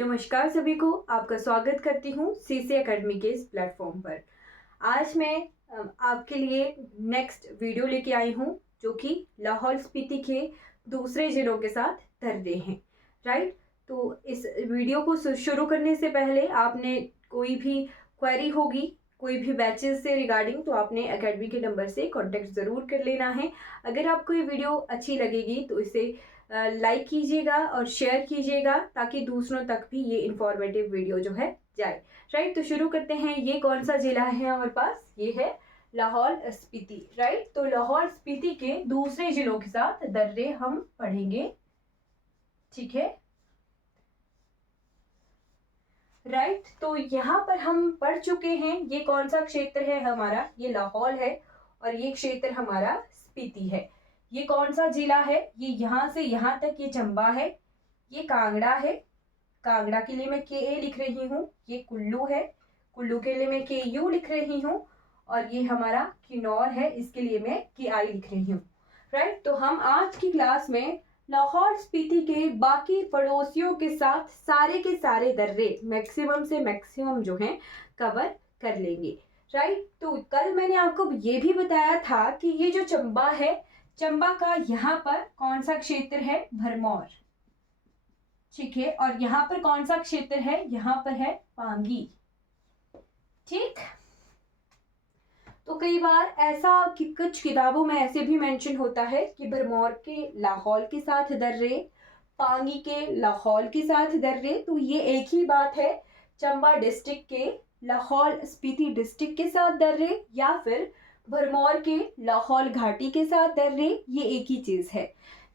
नमस्कार सभी को, आपका स्वागत करती हूँ सीसी एकेडमी के इस प्लेटफॉर्म पर। आज मैं आपके लिए नेक्स्ट वीडियो लेके आई हूँ जो कि लाहौल स्पीति के दूसरे जिलों के साथ दर्रे हैं। राइट, तो इस वीडियो को शुरू करने से पहले आपने कोई भी क्वेरी होगी कोई भी बैचेस से रिगार्डिंग, तो आपने एकेडमी के नंबर से कांटेक्ट ज़रूर कर लेना है। अगर आपको ये वीडियो अच्छी लगेगी तो इसे लाइक कीजिएगा और शेयर कीजिएगा ताकि दूसरों तक भी ये इंफॉर्मेटिव वीडियो जो है जाए। राइट, तो शुरू करते हैं। ये कौन सा जिला है हमारे पास? ये है लाहौल स्पीति। राइट, तो लाहौल स्पीति के दूसरे जिलों के साथ दर्रे हम पढ़ेंगे। ठीक है, राइट, तो यहाँ पर हम पढ़ चुके हैं। ये कौन सा क्षेत्र है हमारा? ये लाहौल है और ये क्षेत्र हमारा स्पीति है। ये कौन सा जिला है? ये यहाँ से यहाँ तक ये चंबा है, ये कांगड़ा है, कांगड़ा के लिए मैं के ए लिख रही हूँ। ये कुल्लू है, कुल्लू के लिए मैं के यू लिख रही हूँ, और ये हमारा किन्नौर है, इसके लिए मैं के आई लिख रही हूँ। राइट, तो हम आज की क्लास में लाहौल स्पीति के बाकी पड़ोसियों के साथ सारे के सारे दर्रे मैक्सिमम से मैक्सिमम जो हैं कवर कर लेंगे। राइट, तो कल मैंने आपको ये भी बताया था कि ये जो चंबा है, चंबा का यहाँ पर कौन सा क्षेत्र है? भरमौर। ठीक है, और यहाँ पर कौन सा क्षेत्र है? यहाँ पर है पांगी। ठीक, तो कई बार ऐसा कि कुछ किताबों में ऐसे भी मेंशन होता है कि भरमौर के लाहौल के साथ दर्रे, पांगी के लाहौल के साथ दर्रे। तो ये एक ही बात है, चंबा डिस्ट्रिक्ट के लाहौल स्पीति डिस्ट्रिक्ट के साथ दर्रे या फिर भरमौर के लाहौल घाटी के साथ दर्रे, ये एक ही चीज है।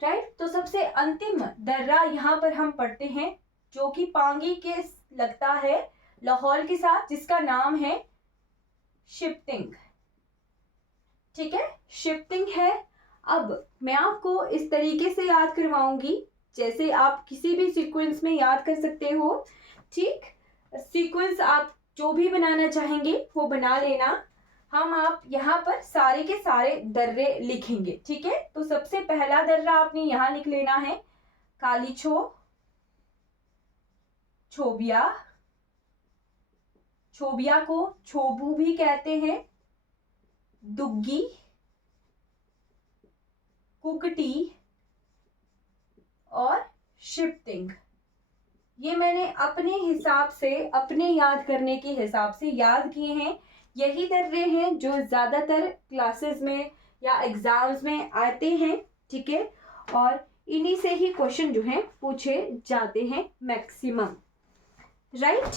राइट, तो सबसे अंतिम दर्रा यहाँ पर हम पढ़ते हैं जो कि पांगी के लगता है लाहौल के साथ, जिसका नाम है शिप्तिंग। ठीक है, शिप्तिंग है। अब मैं आपको इस तरीके से याद करवाऊंगी जैसे आप किसी भी सीक्वेंस में याद कर सकते हो। ठीक, सीक्वेंस आप जो भी बनाना चाहेंगे वो बना लेना। हम आप यहाँ पर सारे के सारे दर्रे लिखेंगे। ठीक है, तो सबसे पहला दर्रा आपने यहाँ लिख लेना है कालीछो, छोबिया, छोबिया को छोबू भी कहते हैं, दुग्गी, कुकटी और शिप्तिंग। ये मैंने अपने हिसाब से, अपने याद करने के हिसाब से याद किए हैं। यही दर्रे हैं जो ज़्यादातर क्लासेस में या एग्जाम्स में आते हैं। ठीक है, और इन्हीं से ही क्वेश्चन जो हैं पूछे जाते हैं मैक्सिमम। राइट,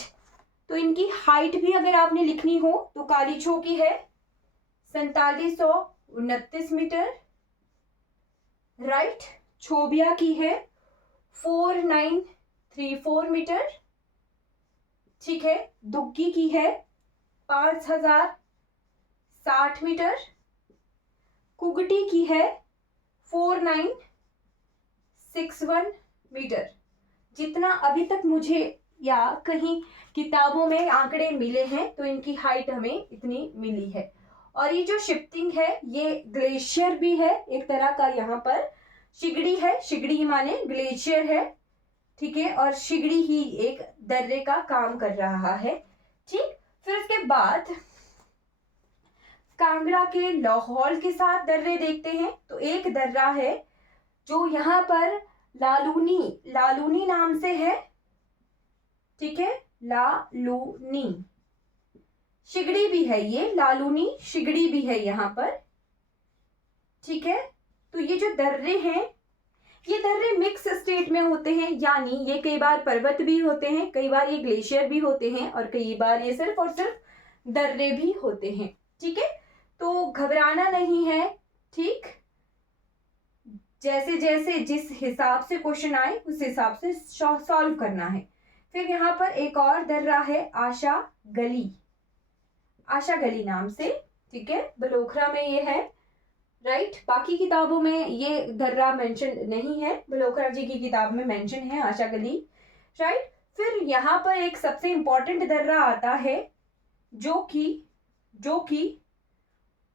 तो इनकी हाइट भी अगर आपने लिखनी हो तो कालीछो की है 4729 मीटर। राइट, छोबिया की है 4934 मीटर। ठीक है, दुग्गी की है 5060 मीटर, कुगटी की है 4961 मीटर। जितना अभी तक मुझे या कहीं किताबों में आंकड़े मिले हैं तो इनकी हाइट हमें इतनी मिली है। और ये जो शिप्तिंग है ये ग्लेशियर भी है एक तरह का, यहाँ पर शिगड़ी है, शिगड़ी माने ग्लेशियर है। ठीक है, और शिगड़ी ही एक दर्रे का काम कर रहा है। ठीक, फिर उसके बाद कांगड़ा के लाहौल के साथ दर्रे देखते हैं। तो एक दर्रा है जो यहाँ पर लालूनी, लालूनी नाम से है। ठीक है, लालूनी, शिगड़ी भी है, ये लालूनी शिगड़ी भी है यहाँ पर। ठीक है, तो ये जो दर्रे हैं ये दर्रे मिक्स स्टेट में होते हैं, यानी ये कई बार पर्वत भी होते हैं, कई बार ये ग्लेशियर भी होते हैं और कई बार ये सिर्फ और सिर्फ दर्रे भी होते हैं। ठीक है, तो घबराना नहीं है। ठीक, जैसे जैसे जिस हिसाब से क्वेश्चन आए उस हिसाब से सॉल्व करना है। फिर यहाँ पर एक और दर्रा है आशा गली, आशा गली नाम से। ठीक है, बलोखरा में ये है। राइट, बाकी किताबों में ये दर्रा मेंशन नहीं है, बलोखरा जी की किताब में मेंशन है आशा गली। राइट, फिर यहाँ पर एक सबसे इंपॉर्टेंट दर्रा आता है जो कि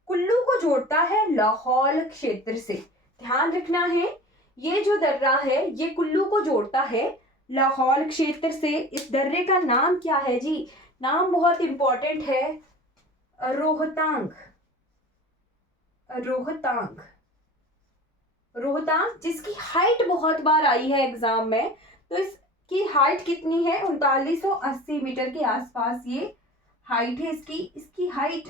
कुल्लू को जोड़ता है लाहौल क्षेत्र से। ध्यान रखना है, ये जो दर्रा है ये कुल्लू को जोड़ता है लाहौल क्षेत्र से। इस दर्रे का नाम क्या है जी? नाम बहुत इंपॉर्टेंट है, रोहतांग। रोहतांग, रोहतांग, जिसकी हाइट बहुत बार आई है एग्जाम में। तो इसकी हाइट कितनी है? 3980 मीटर के आसपास ये हाइट है इसकी। इसकी हाइट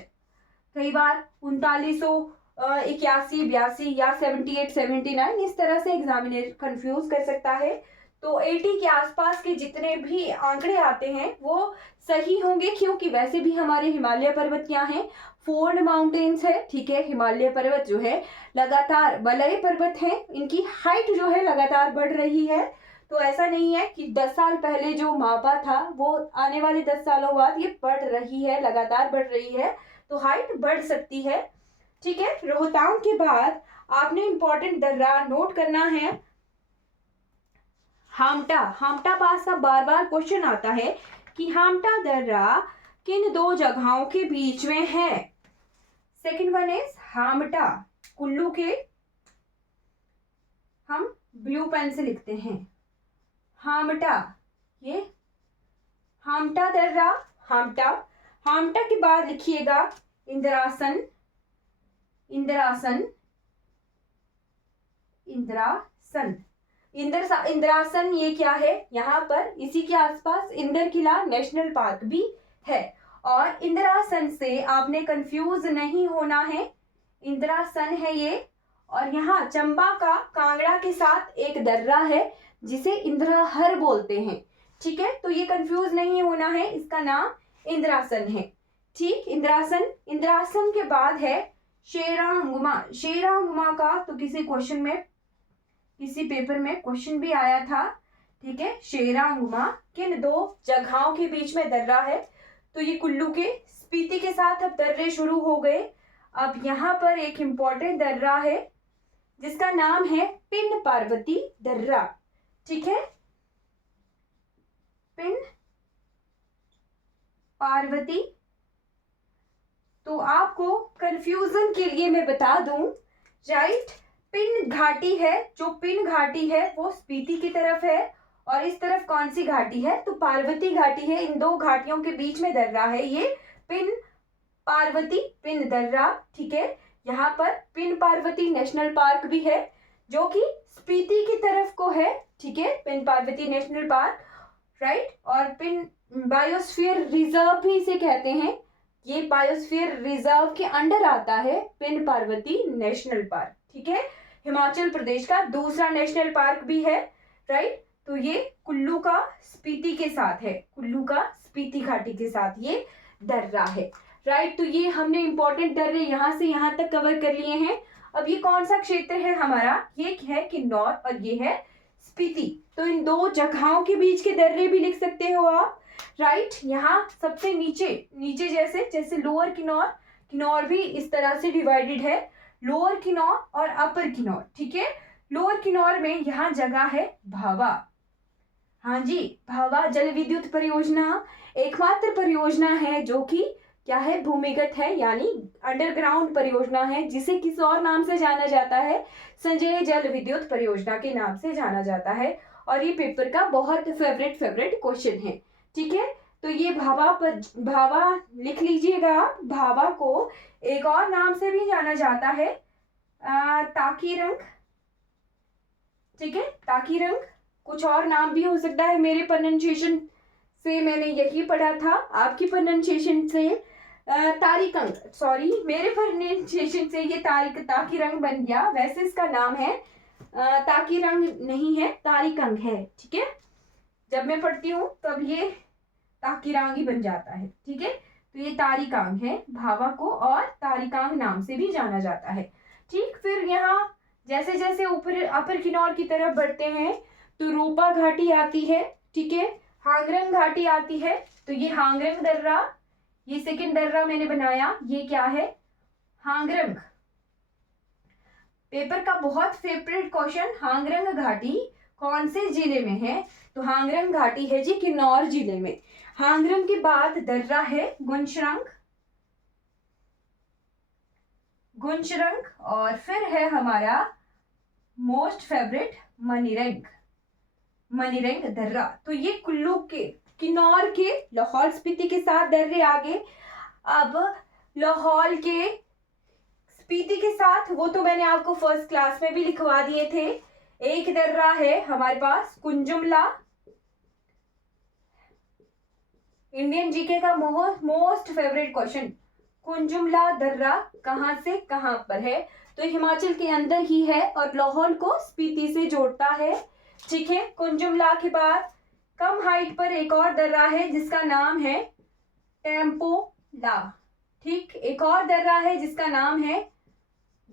कई बार 3981, 82 या 78, 79 इस तरह से एग्जामिनर कंफ्यूज कर सकता है। तो 80 के आसपास के जितने भी आंकड़े आते हैं वो सही होंगे, क्योंकि वैसे भी हमारे हिमालय पर्वत क्या हैं? फोल्ड माउंटेन्स है, ठीक है। हिमालय पर्वत जो है लगातार वलय पर्वत है, इनकी हाइट जो है लगातार बढ़ रही है। तो ऐसा नहीं है कि 10 साल पहले जो मापा था वो आने वाले 10 सालों बाद ये बढ़ रही है, लगातार बढ़ रही है, तो हाइट बढ़ सकती है, ठीक है। रोहतांग के बाद आपने इंपॉर्टेंट दर्रा नोट करना है, हामटा। हामटा पास का बार बार क्वेश्चन आता है कि हामटा दर्रा किन दो जगहों के बीच में है? Second one is Hamta, Kullu के, हम ब्लू पेन से लिखते हैं हामटा, ये हामटा दर्रा, हामटा। हामटा के बाद लिखिएगा इंद्रासन, इंद्रासन, इंद्रासन, इंद्रासन। ये क्या है? यहाँ पर इसी के आसपास इंदर किला नेशनल पार्क भी है। और इंद्रासन से आपने कंफ्यूज नहीं होना है, इंद्रासन है ये। और यहाँ चंबा का कांगड़ा के साथ एक दर्रा है जिसे इंद्राहर बोलते हैं, ठीक है। तो ये कंफ्यूज नहीं होना है, इसका नाम इंद्रासन है, ठीक। इंद्रासन। इंद्रासन के बाद है शेरांगुमा। शेरांगुमा का तो किसी क्वेश्चन में, किसी पेपर में क्वेश्चन भी आया था, ठीक है। शेरांगुमा किन दो जगहों के बीच में दर्रा है? तो ये कुल्लू के स्पीति के साथ अब दर्रे शुरू हो गए। अब यहाँ पर एक इंपॉर्टेंट दर्रा है जिसका नाम है पिन पार्वती दर्रा, ठीक है। पिन पार्वती। तो आपको कंफ्यूजन के लिए मैं बता दूं, राइट, पिन घाटी है, जो पिन घाटी है वो स्पीति की तरफ है, और इस तरफ कौन सी घाटी है? तो पार्वती घाटी है। इन दो घाटियों के बीच में दर्रा है ये पिन पार्वती, पिन दर्रा, ठीक है। यहाँ पर पिन पार्वती नेशनल पार्क भी है जो कि स्पीति की तरफ को है, ठीक है, pin Parvati national park, right. और पिन बायोस्फीयर रिजर्व भी इसे कहते हैं, ये बायोस्फीयर रिजर्व के अंडर आता है पिन पार्वती नेशनल पार्क, ठीक है। हिमाचल प्रदेश का दूसरा नेशनल पार्क भी है, राइट। तो ये कुल्लू का स्पीति के साथ है, कुल्लू का स्पीति घाटी के साथ ये दर्रा है, राइट। तो ये हमने इंपॉर्टेंट दर्रे यहाँ से यहाँ तक कवर कर लिए हैं। अब ये कौन सा क्षेत्र है हमारा? ये है किन्नौर और ये है स्पीति। तो इन दो जगहों के बीच के दर्रे भी लिख सकते हो आप, राइट। यहाँ सबसे नीचे, नीचे जैसे जैसे लोअर किन्नौर, किन्नौर भी इस तरह से डिवाइडेड है, लोअर किन्नौर और अपर किन्नौर, ठीक है। लोअर किन्नौर में यहाँ जगह है भावा, हाँ जी, भावा जल विद्युत परियोजना एकमात्र परियोजना है जो कि क्या है? भूमिगत है, यानी अंडरग्राउंड परियोजना है, जिसे किस और नाम से जाना जाता है? संजय जल विद्युत परियोजना के नाम से जाना जाता है। और ये पेपर का बहुत फेवरेट क्वेश्चन है, ठीक है। तो ये भावा पर, भावा लिख लीजिएगा, भावा को एक और नाम से भी जाना जाता है ताकीरंग, ठीक है, ताकीरंग। कुछ और नाम भी हो सकता है, मेरे प्रोनाउंसिएशन से मैंने यही पढ़ा था, आपकी प्रोनाउंसिएशन से तारिकंग, सॉरी, मेरे प्रोनाउंसिएशन से ये ताकीरंग बन गया, वैसे इसका नाम है ताकीरंग नहीं है, तारिकंग है, ठीक है। जब मैं पढ़ती हूँ तब ये ताकीरंग ही बन जाता है, ठीक है। तो ये तारिकांग है, भावा को और तारिकांग नाम से भी जाना जाता है, ठीक। फिर यहाँ जैसे जैसे ऊपर अपर किन्नौर की तरफ बढ़ते हैं तो रोपा घाटी आती है, ठीक है, हांगरंग घाटी आती है। तो ये हांगरंग दर्रा, ये सेकंड दर्रा मैंने बनाया, ये क्या है? हांगरंग। पेपर का बहुत फेवरेट क्वेश्चन, हांगरंग घाटी कौन से जिले में है? तो हांगरंग घाटी है जी किन्नौर जिले में। हांगरंग के बाद दर्रा है गुंशरंग, गुंशरंग, और फिर है हमारा मोस्ट फेवरेट मनीरंग, मणिरंग दर्रा। तो ये कुल्लू के, किन्नौर के, लाहौल स्पीति के साथ दर्रे आगे। अब लाहौल के, स्पीति के साथ, वो तो मैंने आपको फर्स्ट क्लास में भी लिखवा दिए थे। एक दर्रा है हमारे पास कुंजुमला, इंडियन जीके का मोस्ट फेवरेट क्वेश्चन। कुंजुमला दर्रा कहाँ से कहाँ पर है? तो हिमाचल के अंदर ही है और लाहौल को स्पीति से जोड़ता है। ठीक है, कुंजुमला के बाद कम हाइट पर एक और दर्रा है जिसका नाम है टेम्पोला। ठीक, एक और दर्रा है जिसका नाम है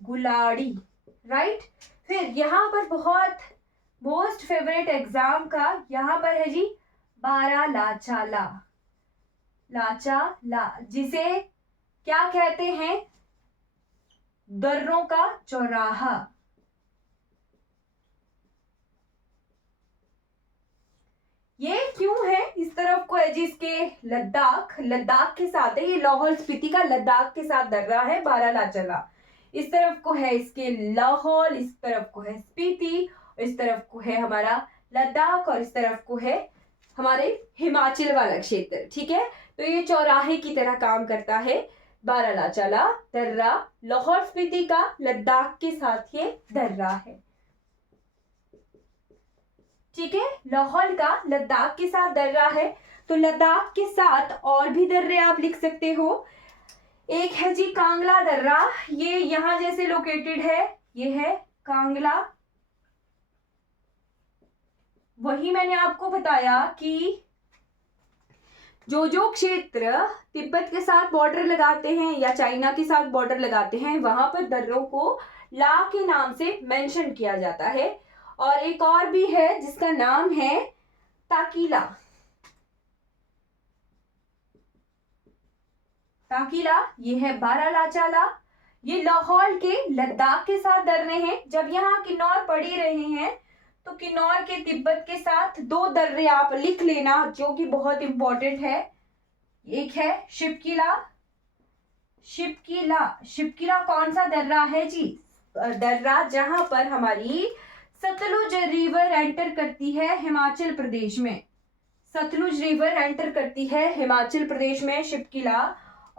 गुलाड़ी। राइट, फिर यहाँ पर बहुत मोस्ट फेवरेट एग्जाम का यहाँ पर है जी बारालाचाला, लाचाला, जिसे क्या कहते हैं? दर्रों का चौराहा। ये क्यों है? इस तरफ को है जिसके लद्दाख, लद्दाख के साथ है, ये लाहौल स्पीति का लद्दाख के साथ दर्रा है बारालाचाला। इस तरफ को है इसके लाहौल, इस तरफ को है स्पीति, इस तरफ को है हमारा लद्दाख और इस तरफ को है हमारे हिमाचल वाला क्षेत्र। ठीक है, तो ये चौराहे की तरह काम करता है बारालाचाला दर्रा, लाहौल स्पीति का लद्दाख के साथ ये दर्रा है। ठीक है, लाहौल का लद्दाख के साथ दर्रा है। तो लद्दाख के साथ और भी दर्रे आप लिख सकते हो। एक है जी कांगला दर्रा, ये यहां जैसे लोकेटेड है, ये है कांगला। वही मैंने आपको बताया कि जो क्षेत्र तिब्बत के साथ बॉर्डर लगाते हैं या चाइना के साथ बॉर्डर लगाते हैं, वहां पर दर्रों को ला के नाम से मेंशन किया जाता है। और एक और भी है जिसका नाम है ताकीला। ताकीला, ये है बारालाचाला, ये लाहौल के लद्दाख के साथ दर्रे हैं। जब यहाँ किन्नौर पढ़ ही रहे हैं तो किन्नौर के तिब्बत के साथ दो दर्रे आप लिख लेना जो कि बहुत इंपॉर्टेंट है। एक है शिपकिला। शिपकिला, शिपकिला कौन सा दर्रा है जी? दर्रा जहां पर हमारी सतलुज रिवर एंटर करती है हिमाचल प्रदेश में। सतलुज रिवर एंटर करती है हिमाचल प्रदेश में शिपकिला।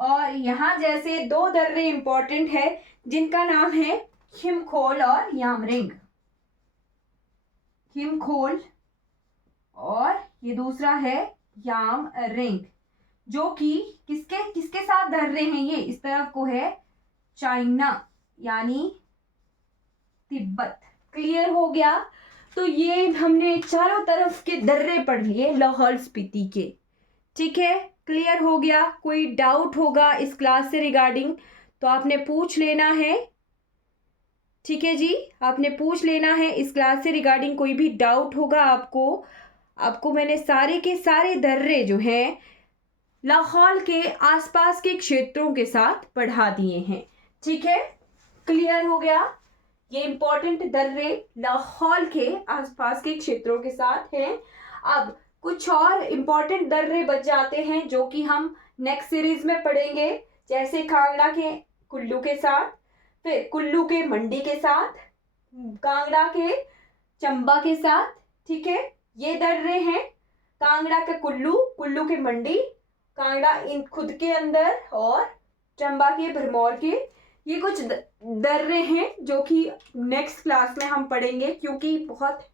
और यहाँ जैसे दो दर्रे इंपॉर्टेंट है जिनका नाम है खिमखोल और यामरिंग। खिमखोल और ये दूसरा है यामरिंग, जो कि किसके किसके साथ दर्रे हैं? ये इस तरफ को है चाइना यानी तिब्बत। क्लियर हो गया? तो ये हमने चारों तरफ के दर्रे पढ़ लिए लाहौल स्पीति के। ठीक है, क्लियर हो गया? कोई डाउट होगा इस क्लास से रिगार्डिंग तो आपने पूछ लेना है। ठीक है जी, आपने पूछ लेना है इस क्लास से रिगार्डिंग। कोई भी डाउट होगा आपको मैंने सारे के सारे दर्रे जो हैं लाहौल के आसपास के क्षेत्रों के साथ पढ़ा दिए हैं। ठीक है, क्लियर हो गया? ये इंपॉर्टेंट दर्रे लाहौल के आसपास के क्षेत्रों के साथ हैं। अब कुछ और इंपॉर्टेंट दर्रे बच जाते हैं जो कि हम नेक्स्ट सीरीज में पढ़ेंगे, जैसे कांगड़ा के कुल्लू के साथ, फिर कुल्लू के मंडी के साथ, कांगड़ा के चंबा के साथ। ठीक है, ये दर्रे हैं कांगड़ा के कुल्लू, कुल्लू के मंडी, कांगड़ा इन खुद के अंदर और चंबा के भरमौर के। ये कुछ दर्रे हैं जो कि नेक्स्ट क्लास में हम पढ़ेंगे क्योंकि बहुत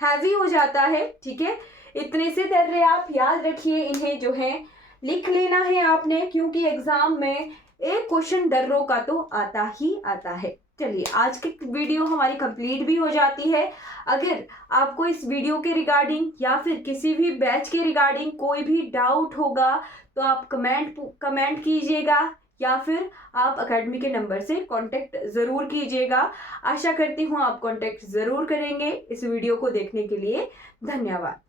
हैवी हो जाता है। ठीक है, इतने से दर्रे आप याद रखिए, इन्हें जो है लिख लेना है आपने, क्योंकि एग्जाम में एक क्वेश्चन दर्रों का तो आता ही आता है। चलिए, आज की वीडियो हमारी कंप्लीट भी हो जाती है। अगर आपको इस वीडियो के रिगार्डिंग या फिर किसी भी बैच के रिगार्डिंग कोई भी डाउट होगा तो आप कमेंट कीजिएगा या फिर आप अकेडमी के नंबर से कांटेक्ट ज़रूर कीजिएगा। आशा करती हूँ आप कांटेक्ट ज़रूर करेंगे। इस वीडियो को देखने के लिए धन्यवाद।